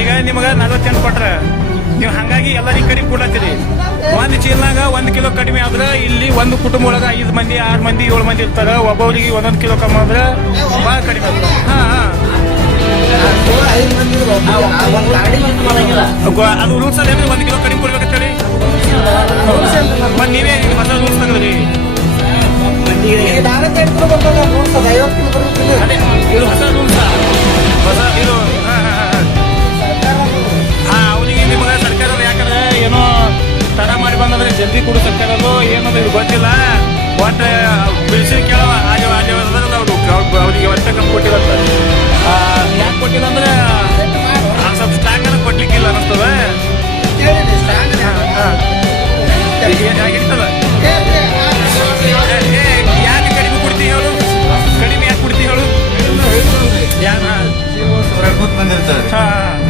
ಈಗ ನಿಮಗ ನಲವತ್ತೆಂಟು ಕೊಟ್ರ, ನೀವು ಹಂಗಾಗಿ ಎಲ್ಲರಿಗೆ ಕಡಿಮೆ ಕೊಡ್ಲತ್ತೀರಿ ಒಂದ್ ಚೀಲ್ನಾಗ ಒಂದ್ ಕಿಲೋ ಕಡಿಮೆ ಆದ್ರ ಇಲ್ಲಿ ಒಂದು ಕುಟುಂಬ ಒಳಗ ಐದು ಮಂದಿ, ಆರು ಮಂದಿ, ಏಳು ಮಂದಿ ಇರ್ತಾರ. ಒಬ್ಬೊಬ್ರಿಗೆ ಒಂದೊಂದ್ ಕಿಲೋ ಕಮ್ಮಿ ಆದ್ರ ಬಹಳ ಕಡಿಮೆ ಆಗ್ತದೆ. ಹಾ, ಹಾಂ. ಅದು ರೂಲ್ಸ್ ಅಲ್ಲಿ ಏನ್ರಿ? ಒಂದ್ ಕಿಲೋ ಕಡಿಮೆ ಕೊಡ್ಬೇಕಂತ ಹೇಳಿ? ಮತ್ ನೀವೇ ಹೊಸ ರೂಲ್ಸ್ ತಂದ್ರಿ ಗೊತ್ತಿಲ್ಲ. ಒಟ್ಟು ಬಿಡಿಸಿ ಕೇಳವ ಹಾಗೆ ಆಜ ಅವರು ಅವರಿಗೆ ಒಟ್ಟ ಕಂಪ್ ಕೊಟ್ಟಿರಂತ ಯಾಕೆ ಕೊಟ್ಟಿಲ್ಲ ಅಂದ್ರೆ ಆ ಸ್ವಲ್ಪ ಸ್ಟಾಕ್ ಅನ್ನ ಕೊಡ್ಲಿಕ್ಕಿಲ್ಲ ಅನ್ನಿಸ್ತದ. ಹಿಡಿತದ ಯಾಕೆ ಕಡಿಮೆ ಕೊಡ್ತಿ ಹೇಳು? ಕಡಿಮೆ ಯಾಕೆ ಕೊಡ್ತಿ ಹೇಳು? ಯಾಕ ನಡ್ಕೊತ ಬಂದಿರ್ತಾರೆ ಹಾ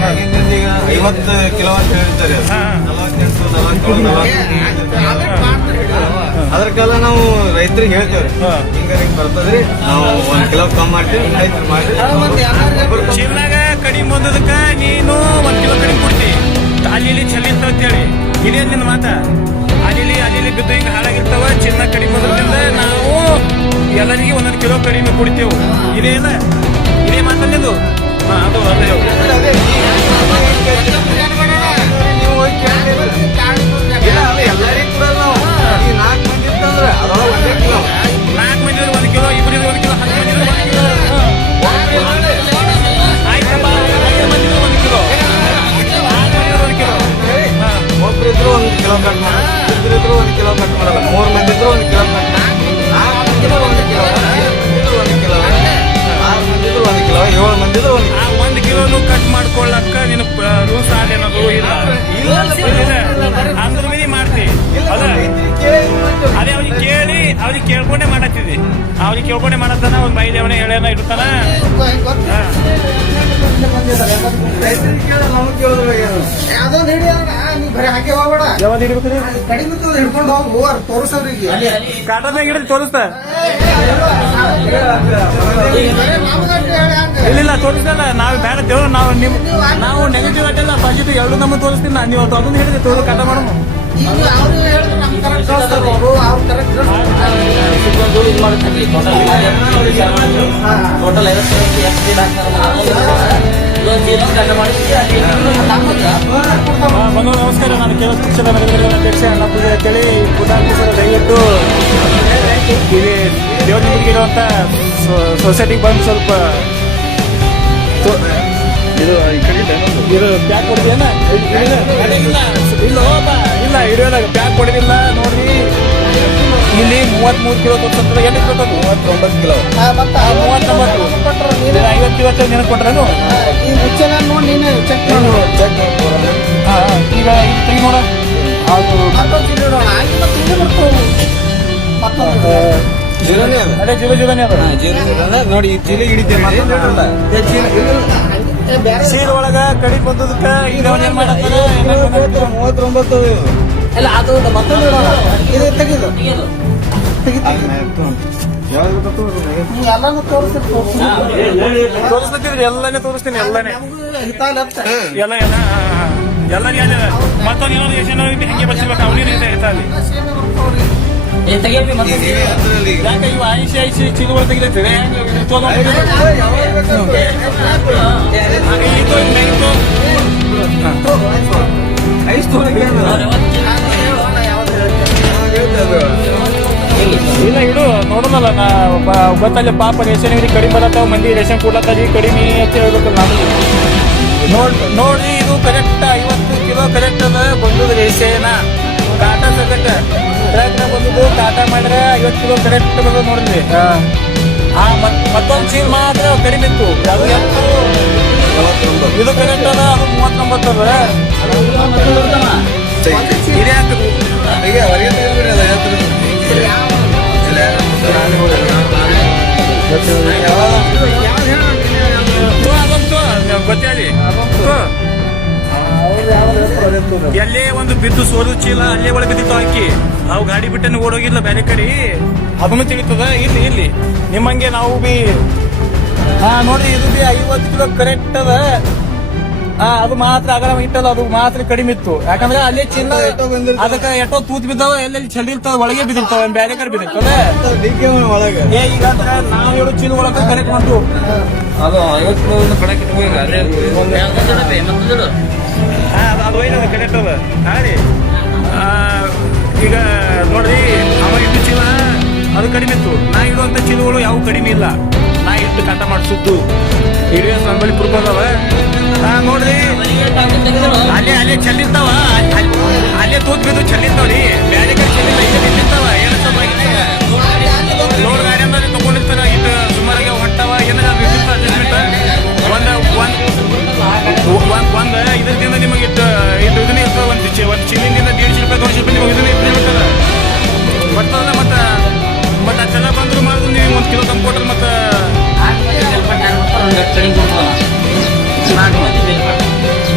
ಆಗಿಂದ ಈಗ ಐವತ್ತು ಕಿಲೋವಾಟ್ ಹೇಳ್ತಾರೆ ಹಾ. ನಲವತ್ತೆಂಟು ನಲವತ್ತೇಳು ನಲವತ್ತೆಂಟು ಅದ್ರ ಕಾಲ ನಾವು ರೈತರಿಗೆ ಹೇಳ್ತೇವೆ ಹಾ. ಹಿಂಗ ಹಿಂಗ್ ಬರ್ತದ್ರಿ ನಾವು ಒಂದ್ ಕಿಲೋ ಕಮ್ಮಿ ಮಾಡ್ತೀವಿ ರೈತರು ಮಾಡಿ ಚೀಲ್ನಾಗ ಕಡಿಮೆ ಬಂದದಕ್ಕ ನೀನು ಒಂದ್ ಕಿಲೋ ಕಡಿಮೆ ಕೊಡ್ತಿ. ಅಲ್ಲಿ ಇಲ್ಲಿ ಅಂತ ಅಂತೇಳಿ. ಇದೇ ನಿನ್ನ ಮಾತ? ಅಲ್ಲಿ ಅಲ್ಲಿ ಬಿದ್ದು ಹಿಂಗ ಹಾಳಾಗಿರ್ತಾವ ಚಿನ್ನ ಕಡಿಮೆ ಬಂದ್ರಿಂದ ನಾವು ಎಲ್ಲರಿಗೆ ಒಂದೊಂದು ಕಿಲೋ ಕಡಿಮೆ ಕೊಡ್ತೇವೆ. ಇದೇ ಇಲ್ಲ? ಇದೇ ಮಾತಲ್ಲಿದು ಹಾ ಅದು ಅದೇ. ಹಿಡಿಬೇಕ್ರಿ ಕೇಳ್ಕೊಂಡೆ ಮಾಡತ್ತಾನ ಒಂದು ಹೋಗು ದೇವನ ಎಳೆಯನ್ನ ಕಾಟದಾಗ ಹಿಡಿದು ತೋರಿಸ್ತಾ. ಇಲ್ಲ ತೋರಿಸ್ತಾರ ನಾವ್ ಬೇಡ ದೇವ್ರು ನಾವು ನಿಮ್ ನಾವು ನೆಗೆಟಿವ್ ಅಟ್ಟೆಲ್ಲ ಪಾಸಿಟಿವ್ ಎರಡು ನಮ್ಮ ತೋರಿಸ್ತೀನಿ. ನಾನು ನೀವು ಅದನ್ನ ಹೇಳಿದ್ರೆ ತೋರು ಕಟ ಮಾಡೋಣ ಟೋಟಲ್ ಐವತ್ತು ಎಷ್ಟು ಬಂದು ನಮಸ್ಕಾರ. ನಾನು ಕೇವಲ ಪಕ್ಷದ ಅಧ್ಯಕ್ಷ ಅಣ್ಣಪೂಜೆ ಅಂತೇಳಿ ಪುಟಾಂತರ ದಯವಿಟ್ಟು ಇಲ್ಲಿ ಇರುವಂತ ಸೊಸೈಟಿಗೆ ಬಂದು ಸ್ವಲ್ಪ ಇದು ಈ ಕಡೆ ಇದೆ. ಪ್ಯಾಕ್ ಕೊಡ್ತೀಯನ? ಇಲ್ಲ ಇಲ್ಲ ಹೋಗಪ್ಪ. ಇಲ್ಲ ಹಿಡಿಯೋದಾಗ ಪ್ಯಾಕ್ ಕೊಡೋದಿಲ್ಲ ನೋಡಿ. ಇಲ್ಲಿ ಮೂವತ್ಮೂರು ಕಿಲೋ ತೊಗೊಂಡ್ರೆ ಎಲ್ಲಿ ಕಿಲೋ ತಂದು ಮೂವತ್ತೊಂಬತ್ತು ಕಿಲೋ. ಮೂವತ್ತೊಂಬತ್ತು. ಇದು ಐವತ್ತು ಇವತ್ತು ನಿನಗೆ ಕೊಟ್ರೇನು ಈ ಮುಚ್ಚನ ನೋಡಿ ನೀನು ಚೆಕ್ ಮಾಡು. ಹಾ, ಈಗ ಇದು ತೆಗಿ ನೋಡ. ಅದು ಮತ್ತೊಂದು ಚೀಲ ಇಡೋಣ ಮತ್ತೊಂದು ಜೀರೋನೇ ಅದ. ಅದೇ ಜೀರೋ ಜೀರೋನೇ ಅದ. ಜೀರೋ ಜೀರೋನೇ ನೋಡಿ ಈ ಚೀಲ ಹಿಡಿತೇವೆ ಸೀಲ್ ಒಳಗ ಕಡಿ ಬಂದದಕ್ಕ ಈಗ ಅವ್ನ್ ಏನ್ ಮಾಡತ್ತಾರ? ಮೂವತ್ತೊಂಬತ್ತು ಇಲ್ಲ ಅದು ಮತ್ತೊಂದು ಇದು ತೆಗಿದು. ಎಲ್ಲಾನು ತೋರಿಸ್ತೀರಿ ತೋರಿಸ್ತೀರಿ ತೋರಿಸ್ಲತ್ತಿದ್ರಿ ಎಲ್ಲಾನೇ ತೋರಿಸ್ತೀನಿ ಎಲ್ಲಾನೇ. ಎಲ್ಲ ಎಲ್ಲ ಹಾ, ಹಾ. ಎಲ್ಲ ಎಲ್ಲ ಮತ್ತೊಂದು ಏನೋ ಎಷ್ಟು ಹೆಂಗೆ ಬರ್ಸಿಬೇಕು ಹೇಳ್ತಾ ಇರ್ತಾ ಅಲ್ಲಿ. ಇಲ್ಲ ಇಡು ನೋಡೋಣಲ್ಲ ನಾ ಗೊತ್ತಲ್ಲಿ ಪಾಪ ರೇಷನ್ ಅಂಗಡಿ ಕಡಿಮೆ ಬರತ್ತಾವ ಮಂದಿ ರೇಷನ್ ಕೊಡ್ಲತ್ತದಿ ಕಡಿಮೆ ಅಂತ ಹೇಳ್ಬೇಕು ನಾನು ನೋಡ್ ನೋಡಿ ಇದು ಕರೆಕ್ಟ್ ಐವತ್ತು ಕಿಲೋ ಕರೆಕ್ಟ್ ಅದ ಬಂದದ ರೇಷನ್ ಕಾಟಾ ಮಾಡಿದ್ರೆ ಇವತ್ತು ಕಿಲೋ ಕರೆಕ್ಟ್ ಬಂದದ ನೋಡ್ರಿ ಹಾ. ಮತ್ತೊಂದು ಸೀನ್ ಮಾತ್ರ ಕಡಿಮೆ ಇತ್ತು. ಅದು ಇದು ಕರೆಕ್ಟ್ ಅದ ಅದು ಮೂವತ್ತೊಂಬತ್ತು ಅದ ಎಲ್ಲೇ ಒಂದು ಬಿದ್ದು ಸೋದು ಚೀಲ ಅಲ್ಲೇ ಒಳಗೆ ಬಿದ್ದಿತ್ತು ಅಕ್ಕಿ ನಾವು ಗಾಡಿ ಬಿಟ್ಟನ್ನು ಓಡೋಗಿಲ್ಲ ಬೇರೆ ಕಡೆ. ಅದನ್ನು ತಿಳಿತದ? ಇಲ್ಲಿ ಇಲ್ಲಿ ನಿಮ್ಮಂಗೆ ನಾವು ಬಿ ಹಾ ನೋಡ್ರಿ ಇದು ಬಿ ಐವತ್ತು ಕಿಲೋ ಕರೆಕ್ಟ್ ಅದ. ಅದು ಮಾತ್ರ ಅಗಲ ಇಟ್ಟಲ್ಲ ಅದು ಮಾತ್ರ ಕಡಿಮೆ ಇತ್ತು. ಯಾಕಂದ್ರೆ ಅಲ್ಲಿ ಚಿನ್ನ. ಅದಕ್ಕೆ ಎಷ್ಟೋ ತೂತ್ ಬಿದ್ದಾವ ಎಲ್ಲೆಲ್ಲಿ ಚಳಿರ್ತಾವ ಒಳಗೆ ಬಿದ್ದಿರ್ತಾವ ಬೇರೆ ಕಡೆ ಬಿದ್ದಿರ್ತದೆ. ಒಳಗೆ. ಏ ಈಗ ನಾವು ಹೇಳು ಚೀಲ ಒಳಗೆ ಕನೆಕ್ಟ್ ಮಾಡ್ತು ಅದು ಐವತ್ತು ಕಡಕ್ಕೆ ಈಗ ಅದೇ ಕನೆಕ್ಟ್ ಅದ. ಹಾ ರೀ ಆ, ಈಗ ನೋಡ್ರಿ ಅವ ಇಟ್ಟು ಚೀಲ ಅದು ಕಡಿಮೆ ಇತ್ತು. ನಾ ಇಡುವಂಥ ಚೀಲಗಳು ಯಾವ ಕಡಿಮೆ ಇಲ್ಲ. ನಾ ಇಟ್ಟು ಕಟ್ಟ ಮಾಡಿಸಿದ್ದು. ಇಡೀ ಸಂಬಳಿ ಪ್ರೂಫ್ ಅದಾವ ನೋಡ್ರಿ. ಅಲ್ಲೇ ಅಲ್ಲೇ ಚೆಲ್ಲಿರ್ತಾವ. ಅಲ್- ಅಲ್- ಅಲ್ಲೇ ತೂತ್ ಬಿದ್ದು ಚೆಲ್ಲಿರ್ತಾವ್ರಿ. ಬ್ಯಾರೆ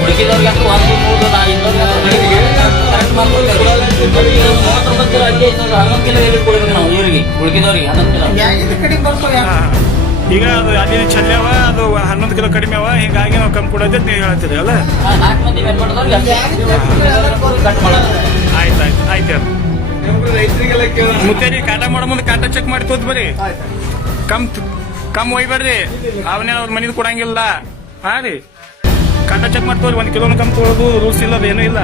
ಉಳಿಕಿದವ್ರಿಗೆ ಅಂತೂ ಒಂದು ಮೂರು ನಾ ಇನ್ನೊಂದು ಕರೆಕ್ಟ್ ಮಾಡ್ಕೊಳ್ಬೇಕು ಮೂವತ್ತು ಬಂದಿರೋ ಅಲ್ಲಿ ಹನ್ನೊಂದು ಕಿಲೋ ಎಲ್ಲಿ ಕೊಡ್ಬೇಕು ನಾವು ಇವರಿಗೆ ಉಳಿಕಿದವ್ರಿಗೆ ಹನ್ನೊಂದು ಕಿಲೋ. ಈಗ ಅದು ಅಲ್ಲಿ ಚಲ್ಯವ ಅದು ಹನ್ನೊಂದು ಕಿಲೋ ಕಡಿಮೆ ಅವ, ಹೀಗಾಗಿ ನಾವು ಕಮ್ಮಿ ಕೊಡೋದೇ ನೀವು ಹೇಳ್ತೀರಿ, ಅಲ್ಲ ಆಯ್ತು ಆಯ್ತು ಆಯ್ತು ನಿಮ್ಗೆ ರೈತರಿಗೆಲ್ಲ ಕೇಳೋಣ ಮುತ್ತೆ ರೀ ಕಾಟ ಮಾಡೋ ಮುಂದೆ ಕಾಟ ಚೆಕ್ ಮಾಡಿ ತೋದ್ ಬರ್ರಿ ಕಮ್ ಕಮ್ ಒಯ್ಬೇಡ್ರಿ. ಅವನೇ ಅವ್ರ ಮನೇದು ಕೊಡಂಗಿಲ್ಲ. ಹಾ ರೀ ಕಟ್ಟ ಚೆಕ್ ಮಾಡ್ತೋರಿ ಒಂದ್ ಕಿಲೋನ ಕಮ್ ತೊಗೊಳೋದು ರೂಲ್ಸ್ ಇಲ್ಲ, ಅದೇನೂ ಇಲ್ಲ.